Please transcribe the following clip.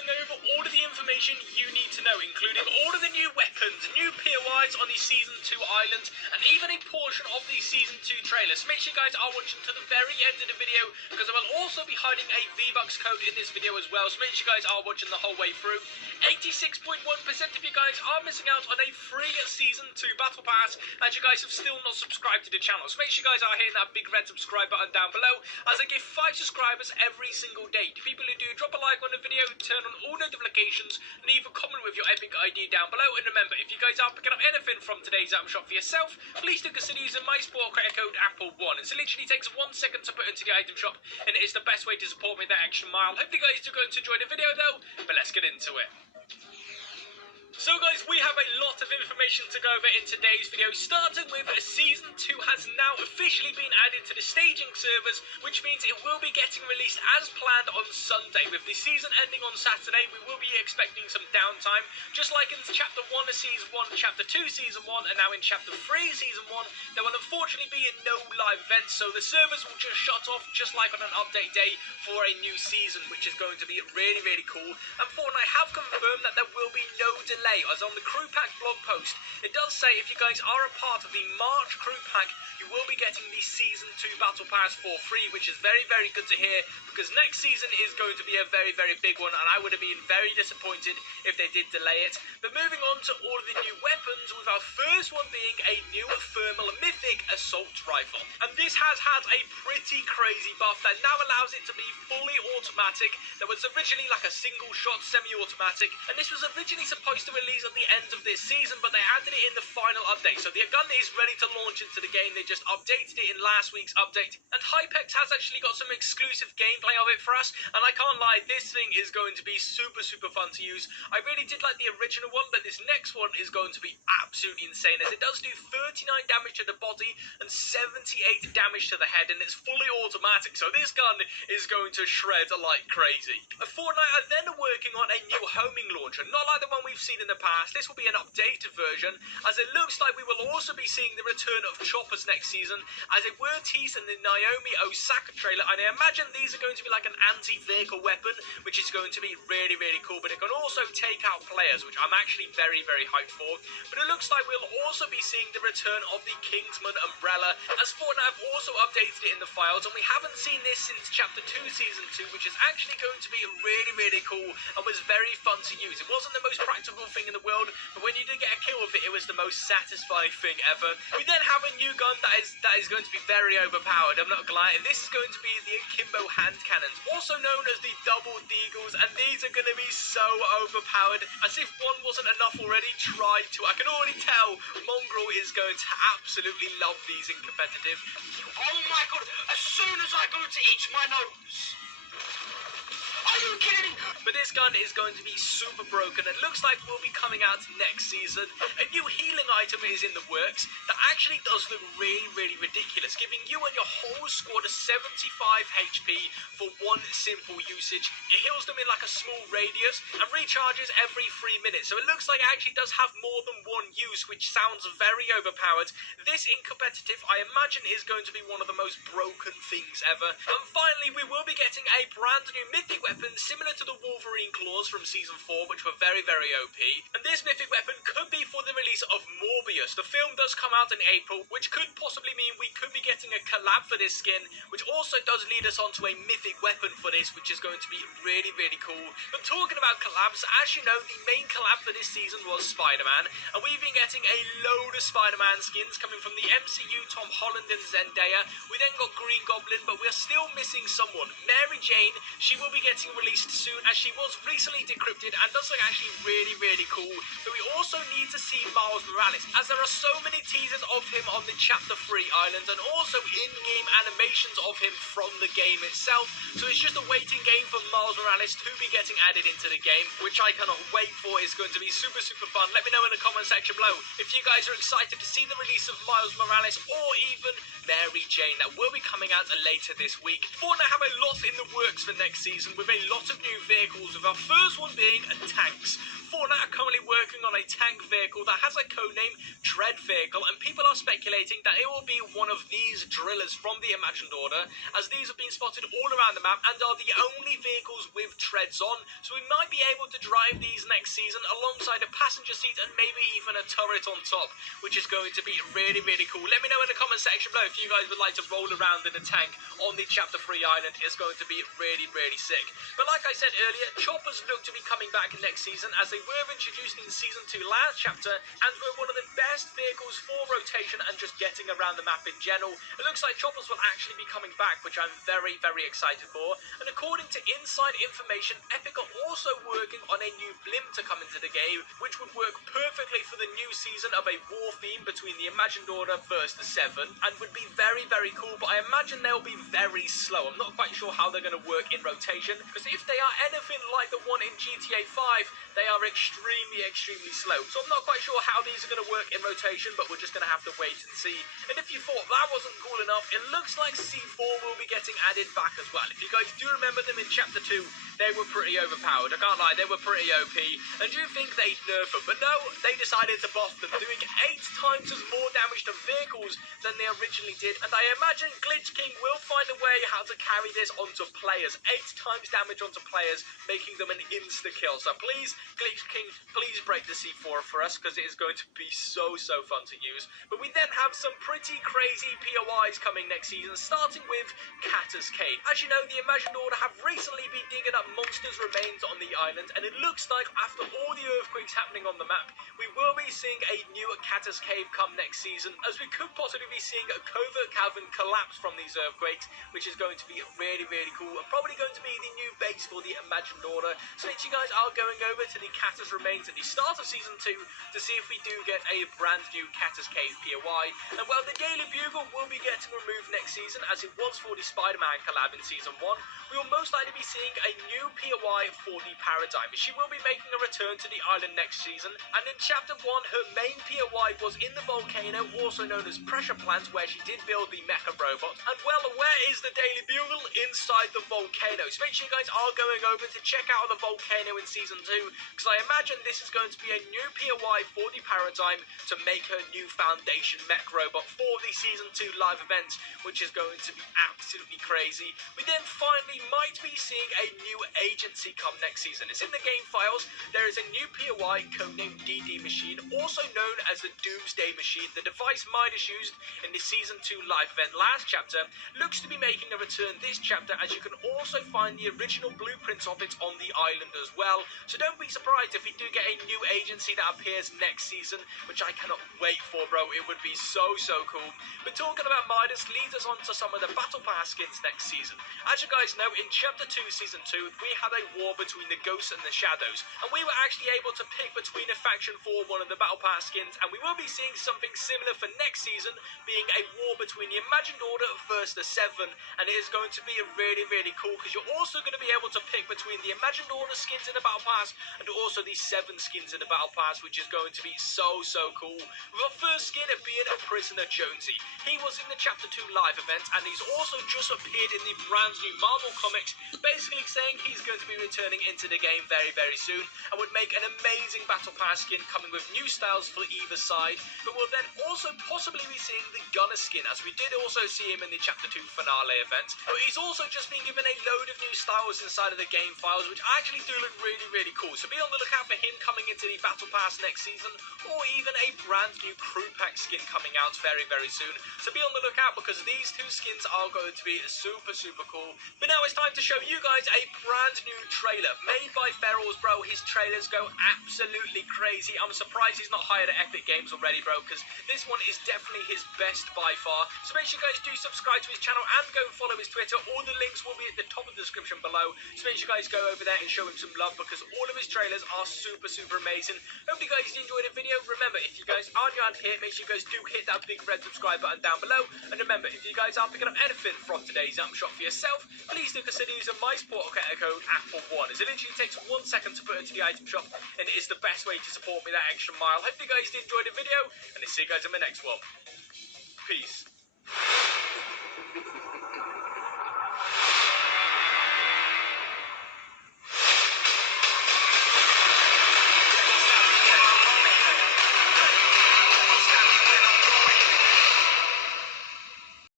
going over all of the information you need to know, including all of the new weapons, new POIs on the Season 2 island, and even a portion of the Season 2 trailer. So make sure you guys are watching to the very end of the video, because I will also be hiding a V-Bucks code in this video as well, so make sure you guys are watching the whole way through. 86.1% of you guys are missing out on a free Season 2 Battle Pass, as you guys have still not subscribed to the channel. So make sure you guys are hitting that big red subscribe button down below, as I give 5 subscribers every single day. To people who do, drop a like on the video, turn on all notifications, and leave a comment with your epic ID down below. And remember, if you guys are picking up anything from today's item shop for yourself, please do consider using my sport credit code Apple1. It literally takes 1 second to put into the item shop, and it is the best way to support me that extra mile. Hope you guys are going to enjoy the video though, but let's get into it. So guys, we have a lot of information to go over in today's video, starting with Season 2 has now officially been added to the staging servers, which means it will be getting released as planned on Sunday. With the season ending on Saturday, we will be expecting some downtime, just like in Chapter 1 of Season 1, Chapter 2 Season 1, and now in Chapter 3 Season 1, there will unfortunately be no live events, so the servers will just shut off just like on an update day for a new season, which is going to be really, really cool. And Fortnite have confirmed that there will be no delay, as on the crew pack blog post, it does say if you guys are a part of the March crew pack, you will be getting the Season 2 Battle Pass for free, which is very, very good to hear, because next season is going to be a very, very big one, and I would have been very disappointed if they did delay it. But moving on to all of the new weapons, with our first one being a new thermal mythic assault rifle. And this has had a pretty crazy buff that now allows it to be fully automatic. There was originally like a single shot semi-automatic, and this was originally supposed to release at the end of this season, but they added it in the final update. So the gun is ready to launch into the game. They just updated it in last week's update, and Hypex has actually got some exclusive gameplay of it for us, and I can't lie, this thing is going to be super, super fun to use. I really did like the original one, but this next one is going to be absolutely insane, as it does do 39 damage to the body and 78 damage to the head, and it's fully automatic, so this gun is going to shred like crazy. Fortnite are then working on a new homing launcher, not like the one we've seen in the past. This will be an updated version, as it looks like we will also be seeing the return of choppers next season, as they were teased in the Naomi Osaka trailer, and I imagine these are going to be like an anti-vehicle weapon, which is going to be really, really cool. But it can also take out players, which I'm actually very, very hyped for. But it looks like we'll also be seeing the return of the Kingsman umbrella, as Fortnite have also updated it in the files, and we haven't seen this since Chapter 2 Season 2, which is actually going to be really, really cool and was very fun to use. It wasn't the most practical thing in the world, but when you did get a kill with it, it was the most satisfying thing ever. We then have a new gun that is going to be very overpowered, I'm not gonna lie. This is going to be the Kimbo hand cannons, also known as the double deagles, and these are going to be so overpowered. As if one wasn't enough already, try to. I can already tell Mongrel is going to absolutely love these in competitive. Oh my god, as soon as I go to itch my nose. Are you kidding? But this gun is going to be super broken. It looks like we'll be coming out next season. A new healing item is in the works that actually does look really, really ridiculous, giving you and your whole squad a 75 HP for one simple usage. It heals them in like a small radius and recharges every 3 minutes. So it looks like it actually does have more than one use, which sounds very overpowered. This in competitive, I imagine, is going to be one of the most broken things ever. And finally, we will be getting a brand new mythic weapon similar to the Wolverine claws from Season 4, which were very, very OP. And this mythic weapon could be for the release of Morbius. The film does come out in April, which could possibly mean we could be getting a collab for this skin, which also does lead us onto a mythic weapon for this, which is going to be really, really cool. But talking about collabs, as you know, the main collab for this season was Spider-Man, and we've been getting a load of Spider-Man skins coming from the MCU, Tom Holland and Zendaya. We then got Green Goblin, but we're still missing someone. Mary Jane, she will be getting released soon, as she was recently decrypted and does look actually really, really cool. But we also need to see Miles Morales, as there are so many teasers of him on the Chapter 3 islands, and also in-game animations of him from the game itself. So it's just a waiting game for Miles Morales to be getting added into the game, which I cannot wait for. It's going to be super, super fun. Let me know in the comment section below if you guys are excited to see the release of Miles Morales, or even Mary Jane, that will be coming out later this week. Fortnite have a lot in the works for next season, with a lot of new vehicles, with our first one being tanks. Fortnite are currently working on a tank vehicle that has a codename Dread Vehicle, and people are speculating that it will be one of these drillers from the Imagined Order, as these have been spotted all around the map and are the only vehicles vehicles with treads on, so we might be able to drive these next season alongside a passenger seat and maybe even a turret on top, which is going to be really, really cool. Let me know in the comment section below if you guys would like to roll around in a tank on the Chapter 3 island. It's going to be really, really sick. But like I said earlier, choppers look to be coming back next season, as they were introduced in Season 2 last chapter, and were one of the best vehicles for rotation and just getting around the map in general. It looks like choppers will actually be coming back, which I'm very, very excited for. And according to inside information, Epic are also working on a new Blimp to come into the game, which would work perfectly for the new season of a war theme between the Imagined Order versus the Seven, and would be very, very cool, but I imagine they'll be very slow. I'm not quite sure how they're going to work in rotation, because if they are anything like the one in GTA 5, they are extremely, extremely slow. So I'm not quite sure how these are going to work in rotation, but we're just going to have to wait and see. And if you thought that wasn't cool enough, it looks like C4 will be getting added back as well. If you guys do remember them in Chapter 2, they were pretty overpowered. I can't lie, they were pretty OP. And you think they'd nerf them, but no, they decided to buff them, doing 8 times as more damage to vehicles than they originally did. And I imagine Glitch King will find a way how to carry this onto players. 8 times damage onto players, making them an insta-kill. So please, Glitch King, please break the C4 for us, because it is going to be so fun to use. But we then have some pretty crazy POIs coming next season, starting with Catter's Cave. As you know, the Imagined Order have recently been digging up monsters' remains on the island, and it looks like after all the earthquakes happening on the map, we will be seeing a new Catter's Cave come next season, as we could possibly be seeing a covert cavern collapse from these earthquakes, which is going to be really, really cool, and probably going to be the new base for the Imagined Order. So since you guys are going over to the Catter's Remains at the start of Season 2 to see if we do get a brand new Catter's Cave POI, and well, the Daily Bugle will be getting removed next season, as it was for the Spider-Man collab in Season 1. We will most likely be seeing a new POI for the Paradigm. She will be making a return to the island next season, and in Chapter 1, her main POI was in the volcano, also known as Pressure Plant, where she did build the mecha robot. And well, where is the Daily Bugle? Inside the volcano. So make sure you guys are going over to check out the volcano in Season 2, because I imagine this is going to be a new POI for the Paradigm to make her new Foundation mech robot for the Season 2 live event, which is going to be absolutely crazy. We then finally might be seeing a new agency come next season. It's in the game files. There is a new POI codenamed DD Machine, also known as the Doomsday Machine. The device Midas used in the Season 2 live event last chapter looks to be making a return this chapter, as you can also find the original blueprints of it on the island as well. So don't be surprised if we do get a new agency that appears next season, which I cannot wait for, bro. It would be so cool. But talking about Midas leads us on to some of the Battle Pass skins next season. As you guys know, in Chapter 2 Season 2, we had a war between the Ghosts and the Shadows, and we were actually able to pick between a faction for one of the Battle Pass skins, and we will be seeing something similar for next season, being a war between the Imagined Order versus the Seven, and it is going to be really, really cool, because you're also going to be able to pick between the Imagined Order skins in the Battle Pass and also the Seven skins in the Battle Pass, which is going to be so cool. With our first skin being a Prisoner Jonesy. He was in the Chapter 2 live event, and he's also just appeared in the brand new Marvel Comics, basically saying he's going to be returning into the game very, very soon, and would make an amazing Battle Pass skin coming with new styles for either side. But we'll then also possibly be seeing the Gunner skin, as we did also see him in the Chapter 2 finale event. But he's also just been given a load of new styles inside of the game files, which actually do look really, really cool. So be on the lookout for him coming into the Battle Pass next season, or even a brand new Crew Pack skin coming out very, very soon. So be on the lookout, because these two skins are going to be super cool. But now it's time to show you guys a brand new trailer made by Ferals, bro. His trailers go absolutely crazy. I'm surprised he's not hired at Epic Games already, bro, because this one is definitely his best by far. So make sure you guys do subscribe to his channel and go follow his Twitter. All the links will be at the top of the description below. So make sure you guys go over there and show him some love, because all of his trailers are super amazing. Hope you guys enjoyed the video. Remember, if you guys are new around here, make sure you guys do hit that big red subscribe button down below. And remember, if you guys are picking up anything from today's item shop for yourself, please do consider using my support code APPLE1, as it literally takes 1 second to put into the item shop, and it is the best way to support me that extra mile. Hope you guys did enjoy the video, and I'll see you guys in my next one. Peace.